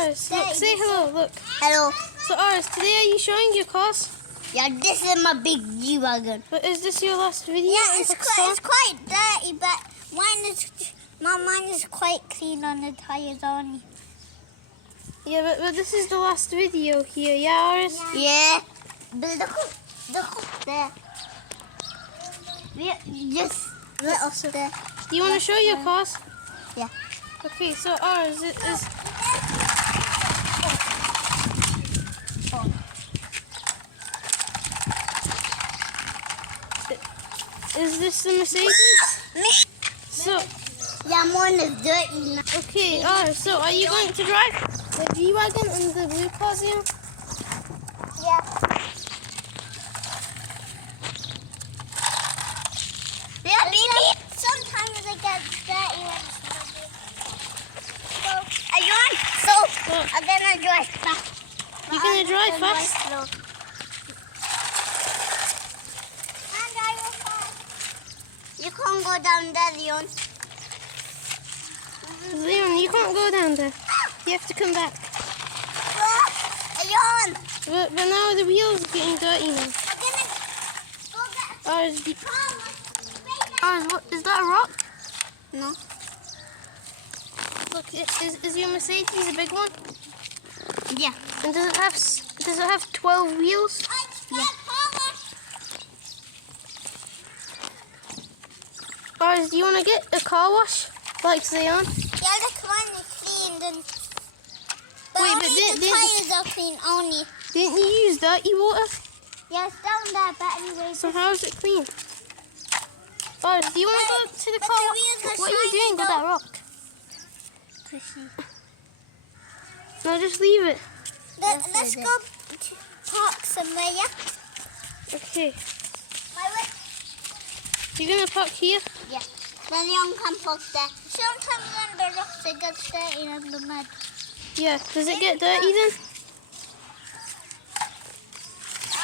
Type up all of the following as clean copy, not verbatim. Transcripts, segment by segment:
Aariz, look, say hello, look. Hello. So Aariz, today are you showing your cars? Yeah, this is my big G-Wagon. But is this your last video? Yeah, it's quite dirty, but mine is quite clean on the tires only. Yeah, but this is the last video here, yeah, Aariz? Yeah. But look there. Just look there. Do you want to show your cars? Yeah. Okay, so Aariz, is this the Mercedes? So, yeah, mine is dirty now. okay, Aariz, so are you going to drive the G-Wagon and the blue cars here? Yeah. Sometimes it gets dirty when it's dirty. So, are you on? So, I'm gonna drive fast. You're going to drive fast? And I will fast. You can't go down there, Leon. Zayan, you can't go down there. You have to come back. Leon! But now the wheels are getting dirty now. I'm gonna go get Aariz, a car. what, is that a rock? No. Look, is your Mercedes a big one? Yeah. And does it have 12 wheels? Yeah. Aariz, do you want to get a car wash like Zayan? Yeah, look, mine is cleaned and Wait, only but the tires are clean only. Didn't you use dirty water? Yeah, it's down there, but anyway. So how is it clean? Aariz, do you want to go to the but car the wash? wheels are What are you shiny doing with that rock? Chrissy. No, just leave it. Let's go park somewhere, yeah? Okay. My way. You're going to park here? Yeah. Then Leon can park there. Sometimes when the rocks it gets dirty in the mud. Yeah. Does it get dirty then?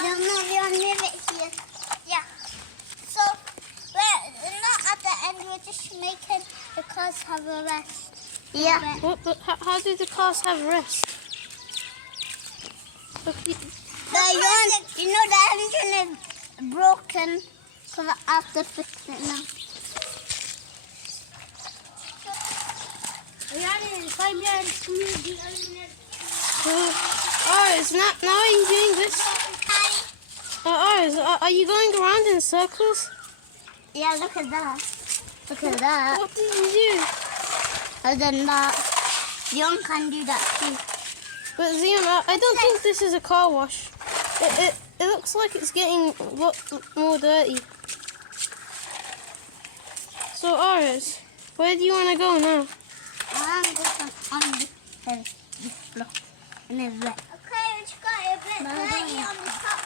No, Leon, leave it here. Yeah. So, we're not at the end, we're just making the cars have a rest. Yeah. But how do the cars have rest? Okay. You know the engine is broken, so I have to fix it now. Aariz, now are you doing this? Aariz, are you going around in circles? Yeah, look at that. Look at that. What did you do? And then that. Leon can do that too. But Zayan, I don't think this is a car wash. It looks like it's getting a lot more dirty. So Aariz, where do you want to go now? I'm going on this block. And it's wet. Okay, it's got a bit dirty on the top.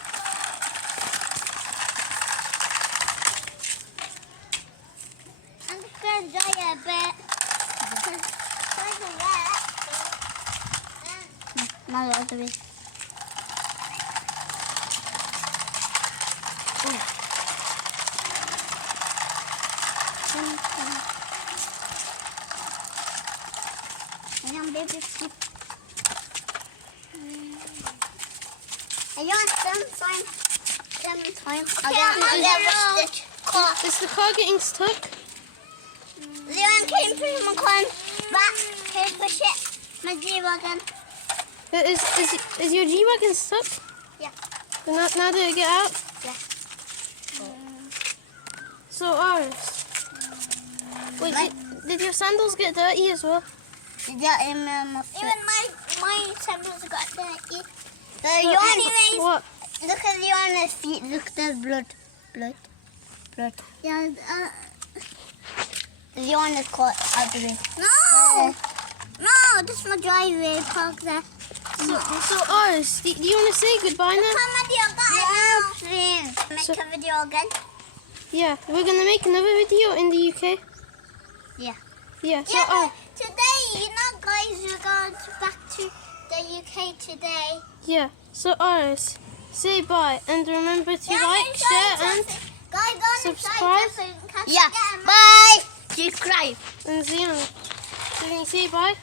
I'm just going to dry it a bit. It's wet. Now the other way. Ayan, baby, skip. Ayan, time. Is the car getting stuck? Leon came through my car back. Can you push it? My G-Wagon. Is your G-Wagon stuck? Yeah. So now did it get out? Yeah. So Aariz, wait, did your sandals get dirty as well? Yeah, even my sandals got dirty. Anyways, what? Look at Leon's feet. Look, there's blood. Yeah. Leon is caught out of it. No, this is my driveway. Park there. So Aariz, do you want to say goodbye now? Make a video again. Yeah, we're gonna make another video in the UK. Yeah. Yeah. So but today, guys, we're going back to the UK today. Yeah. So Aariz, say bye and remember to like, share, and subscribe. Yeah. Bye. Subscribe. And Zayan, can you say bye?